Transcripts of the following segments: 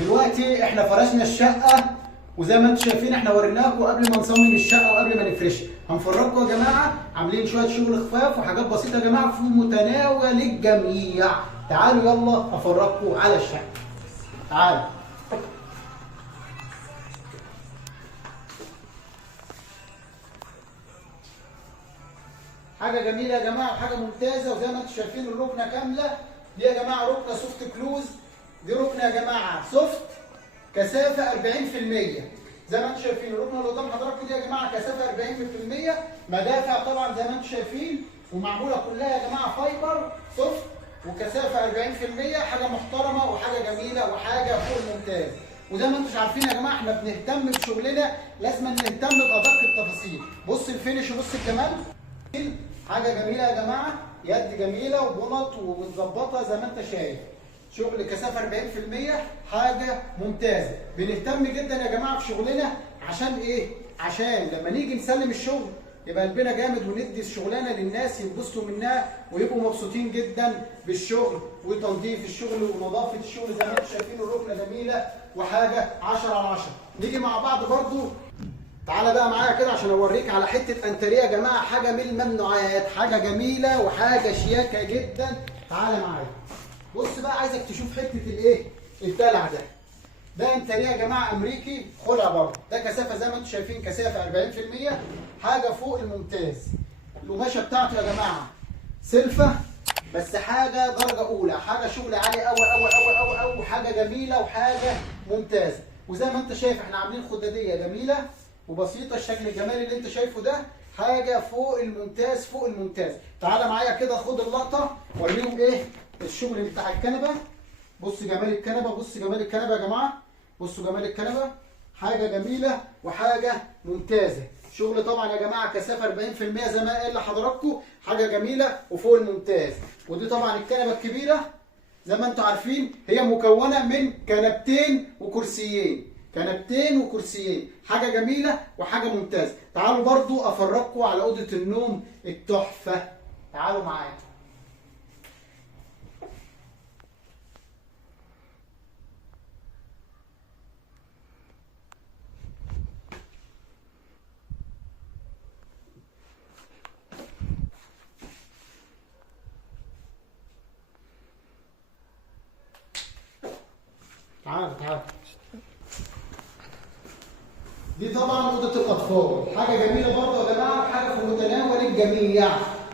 دلوقتي احنا فرشنا الشقه، وزي ما انتم شايفين احنا وريناكم قبل ما نصمم الشقه وقبل ما نفرشها. هنفرجكم يا جماعه عاملين شويه شغل خفاف وحاجات بسيطه يا جماعه في متناول الجميع. تعالوا يلا افرجكم على الشقه. تعالوا. حاجه جميله يا جماعه وحاجه ممتازه، وزي ما انتم شايفين الركنه كامله دي يا جماعه ركنه سوفت كلوز. دي ركنه يا جماعه سوفت كثافه 40%. زي ما انتم شايفين الركنه اللي قدام حضراتكم دي يا جماعه كثافه 40%. مدافع طبعا زي ما انتم شايفين، ومعموله كلها يا جماعه فايبر سوفت وكثافه 40%. حاجه محترمه وحاجه جميله وحاجه فوق الممتاز. وزي ما انتم عارفين يا جماعه احنا بنهتم بشغلنا، لازم نهتم بادق التفاصيل. بص الفينش وبص الجمال. حاجه جميله يا جماعه، يد جميله وبنط ومتظبطه زي ما انت شايف. شغل كثافه 40%، حاجه ممتازه. بنهتم جدا يا جماعه في شغلنا. عشان ايه؟ عشان لما نيجي نسلم الشغل يبقى قلبنا جامد وندي الشغلانه للناس ينبسطوا منها ويبقوا مبسوطين جدا بالشغل وتنظيف الشغل ونظافه الشغل. زي ما انتم شايفين الركنه جميله وحاجه 10 على 10. نيجي مع بعض برضو. تعالى بقى معايا كده عشان اوريك على حته انتريه يا جماعه، حاجه من الممنوعات، حاجه جميله وحاجه شياكه جدا. تعالى معايا. بص بقى عايزك تشوف حته الايه؟ الدلع ده. ده انتريه يا جماعه امريكي خلع برضه. ده كثافه زي ما انتم شايفين كثافه 40%، حاجه فوق الممتاز. القماشه بتاعته يا جماعه سلفه، بس حاجه درجه اولى، حاجه شغل عالي قوي قوي قوي قوي قوي، حاجه جميله وحاجه ممتازه. وزي ما انت شايف احنا عاملين خداديه جميله وبسيطه. الشكل الجمالي اللي انت شايفه ده حاجه فوق الممتاز فوق الممتاز. تعالى معايا كده خد اللقطه وريهم ايه الشغل بتاع الكنبه. بص جمال الكنبه، بص جمال الكنبه يا جماعه، بصوا جمال الكنبه. حاجه جميله وحاجه ممتازه. شغل طبعا يا جماعه كثافه 40% زي ما قال لحضراتكم، حاجه جميله وفوق الممتاز. ودي طبعا الكنبه الكبيره زي ما انتم عارفين، هي مكونه من كنبتين وكرسيين، كنبتين وكرسيين. حاجه جميله وحاجه ممتازه. تعالوا برضو افرجكم على اوضه النوم التحفه. تعالوا معايا. تعال. دي طبعا اوضه الاطفال، حاجه جميله برضه يا جماعه وحاجه في متناول الجميع.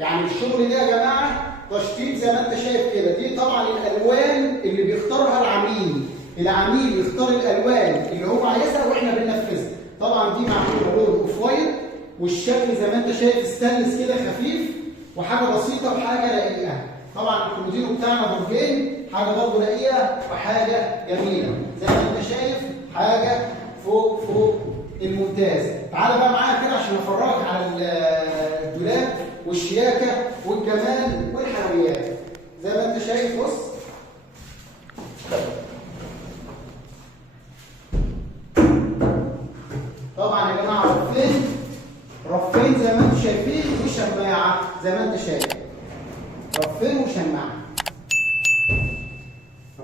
يعني الشغل ده يا جماعه تشطيب زي ما انت شايف كده. دي طبعا الالوان اللي بيختارها العميل. العميل يختار الالوان اللي هو عايزها واحنا بننفذها. طبعا دي معموله لون اوف وايت، والشكل زي ما انت شايف ستانلس كده خفيف وحاجه بسيطه وحاجه رقيقه. طبعا الكومودينو بتاعنا برجين، حاجه برضه رقيقه وحاجه جميله. زي ما انت شايف حاجه فوق الممتاز. تعالى بقى معايا كده عشان افرجك على الدولاب والشياكه والجمال والحلويات. زي ما انت شايف بص. طبعا يا جماعه رفين زي ما انتم شايفين وشماعه زي ما انت شايف. رفين وشماعه.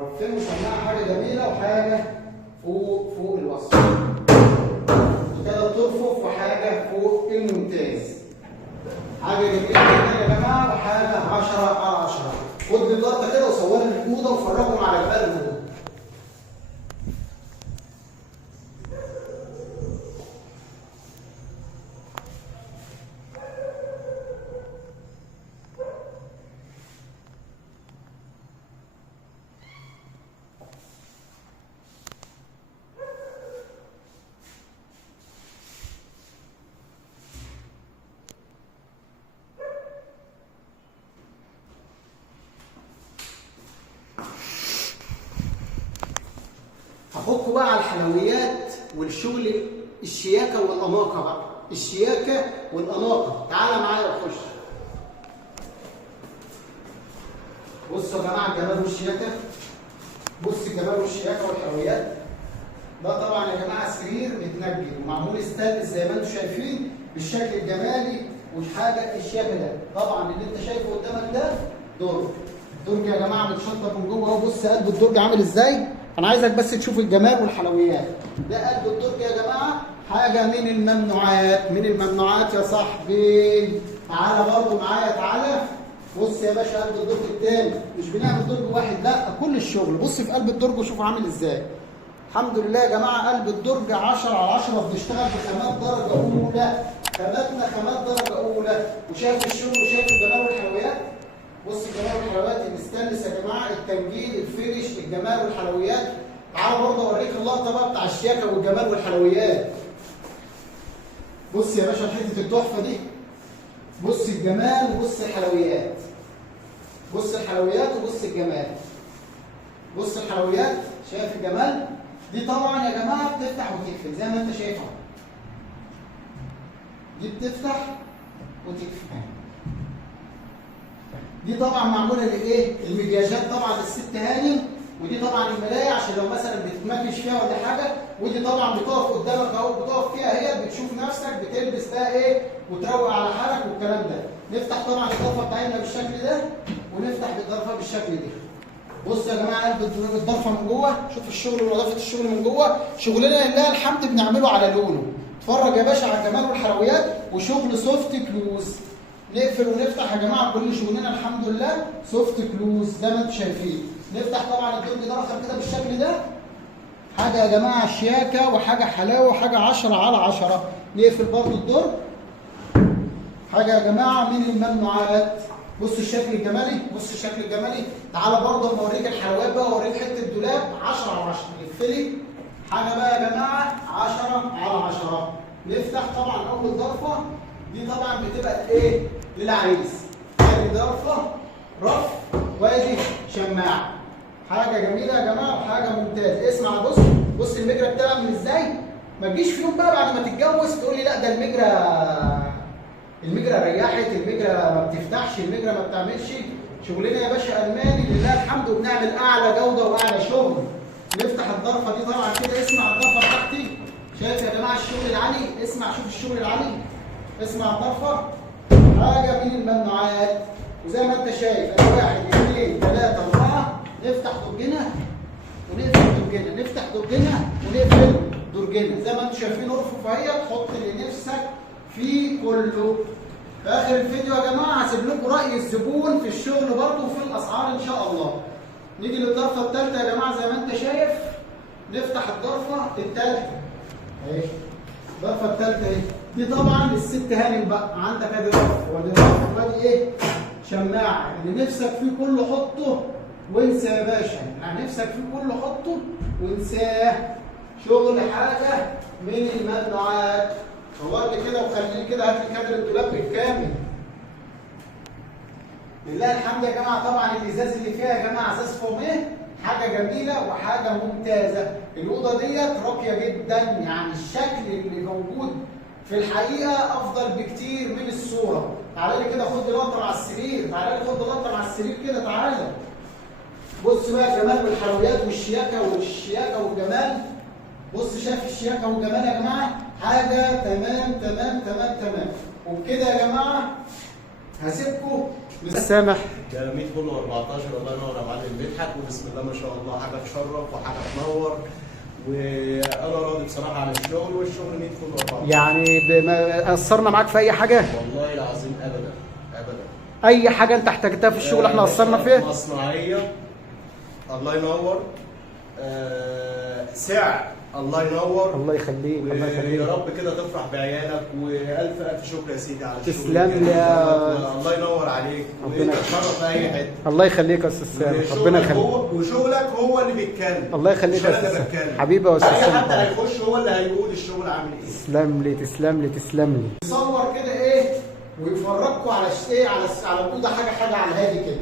رفين وشماعه حاجه جميله وحاجه فوق الوصف. كده بترفف وحاجه فوق الممتاز. حاجه جميله جدا يا جماعه وحاجه 10 على 10. خد لي اللقطه كده وصور لي الاوضه وفرجهم على جمال الاوضه. هاخدكم بقى على الحلويات والشغل الشياكه والاناقه بقى. الشياكه والاناقه. تعالى معايا وخش. بصوا يا جماعه الجمال والشياكه. بص الجمال والشياكه والحلويات. ده طبعا يا جماعه سرير متنجد ومعمول ستانلس زي ما انتم شايفين بالشكل الجمالي والحاجه الشياكه ده. طبعا اللي انت شايفه قدامك ده درج. الدرج يا جماعه متشطب من جوه اهو. بص قلب الدرج عامل ازاي؟ انا عايزك بس تشوف الجمال والحلويات. ده قلب الدرج يا جماعه، حاجه من الممنوعات، من الممنوعات يا صاحبي. تعالى برضه معايا، تعالى بص يا باشا قلب الدرج التاني. مش بنعمل درج واحد، لا كل الشغل. بص في قلب الدرج وشوف عامل ازاي. الحمد لله يا جماعه قلب الدرج 10 على 10. بنشتغل بخامات درجه اولى، خاماتنا خامات درجه اولى. وشايف الشغل وشايف الجمال والحلويات. بص الجمال والحلويات، الاستانلس يا جماعه، التنجيد، الفينش، الجمال والحلويات. تعالى برضه اوريك اللقطه بقى بتاع الشياكه والجمال والحلويات. بص يا باشا حته التحفه دي. بص الجمال وبص الحلويات. بص الحلويات وبص الجمال. بص الحلويات، شايف الجمال؟ دي طبعا يا جماعه بتفتح وتقفل زي ما انت شايفها. دي بتفتح وتقفل. دي طبعا معموله لايه؟ المكياجات طبعا للست هانم. ودي طبعا الملايه عشان لو مثلا بتتمكش فيها ولا حاجه. ودي طبعا بتقف قدامك اهو، بتقف فيها هي، بتشوف نفسك بتلبس بقى ايه وتروق على حالك والكلام ده. نفتح طبعا الضرفه بتاعتنا بالشكل ده، ونفتح بالضرفه بالشكل ده. بص يا جماعه قلب الضرفه من جوه، شوف الشغل ونظافه الشغل من جوه. شغلنا لله الحمد بنعمله على لونه. اتفرج يا باشا على الجمال والحلويات وشغل سوفت كلوز. نقفل ونفتح يا جماعه، كل شغلنا الحمد لله سوفت كلوز زي ما انتم شايفين. نفتح طبعا الدرج ده رخم كده بالشكل ده. حاجه يا جماعه شياكه وحاجه حلاوه وحاجه 10 على 10. نقفل برضه الدرج. حاجه يا جماعه من الممنوعات. بص الشكل الجمالي، بص الشكل الجمالي. تعالى برضه اما اوريك الحلويات بقى، واوريك حته دولاب 10 على 10. نقفلي حاجه بقى يا جماعه 10 على 10. نفتح طبعا اول ضرفه. دي طبعا بتبقى ايه؟ للعريس. ادي ضرفه رف، وادي شماعه. حاجه جميله يا جماعه وحاجه ممتازه. اسمع بص، بص المجرى بتاعها عامل ازاي؟ ما تجيش في يوم بقى بعد ما تتجوز تقول لي لا ده المجرى ريحت، المجرى ما بتفتحش، المجرى ما بتعملش. شغلنا يا باشا الماني لله الحمد، وبنعمل اعلى جوده واعلى شغل. نفتح الضرفه دي طبعا كده. اسمع الضرفه بتاعتي، شايف يا جماعه الشغل العالي؟ اسمع شوف الشغل العالي. اسمع الضرفه، حاجه من الممنوعات. وزي ما انت شايف 1 2 3 4. نفتح درجنا ونقفل درجنا، نفتح درجنا ونقفل درجنا. زي ما انتم شايفين ارفف اهي، تحط اللي نفسك فيه كله. في اخر الفيديو يا جماعه هسيب لكم راي الزبون في الشغل برضه وفي الاسعار ان شاء الله. نيجي للضرفه الثالثه يا جماعه زي ما انت شايف. نفتح الضرفه الثالثه اهي. الضرفه الثالثه اهي. دي طبعا للست هانم بقى. عندك ادي رف وادي رف وادي ايه؟ شماعه. اللي نفسك فيه كله حطه وانسى يا باشا. يعني نفسك فيه كله حطه وانساه. شغل حاجه من الممنوعات. صورني كده وخليني كده، هات لي كادر الدولاب بالكامل. لله الحمد يا جماعه. طبعا الازاز اللي فيها يا جماعه ازاز فوميه، حاجه جميله وحاجه ممتازه. الاوضه ديت راقيه جدا، يعني الشكل اللي موجود في الحقيقه افضل بكتير من الصوره. تعالى لي كده خد لقطه مع السرير، تعالى لي خد لقطه مع السرير كده، تعالى. بص بقى الجمال والحلويات والشياكه والجمال. بص شايف الشياكه والجمال يا جماعه؟ حاجه تمام تمام تمام تمام. وبكده يا جماعه هسيبكم سامح. ده 100 فل و14. الله ينور يا معلم مدحت. وبسم الله ما شاء الله حاجه تشرف وحاجه تنور. وانا راضي بصراحه عن الشغل، والشغل 100 فل و14. يعني قصرنا معاك في اي حاجه؟ والله العظيم ابدا ابدا. اي حاجه انت احتاجتها في الشغل احنا قصرنا فيها؟ مصنعيه الله ينور. سعر الله ينور. الله يخليك الله يخليك. ويا رب كده تفرح بعيالك. والف الف شكر يا سيدي على الشغل. تسلم لي يا الله ينور عليك. وتتشرف في اي حته. الله يخليك يا استاذ سامح، ربنا يخليك. وشغلك هو اللي بيتكلم. الله يخليك يا استاذ حبيبي يا استاذ اي سامح. حد هيخش هو اللي هيقول الشغل عامل ايه. تسلم لي تسلم لي تسلم لي. يصور كده ايه ويفرجكم على ايه، على الاوضه حاجه على الهادي كده.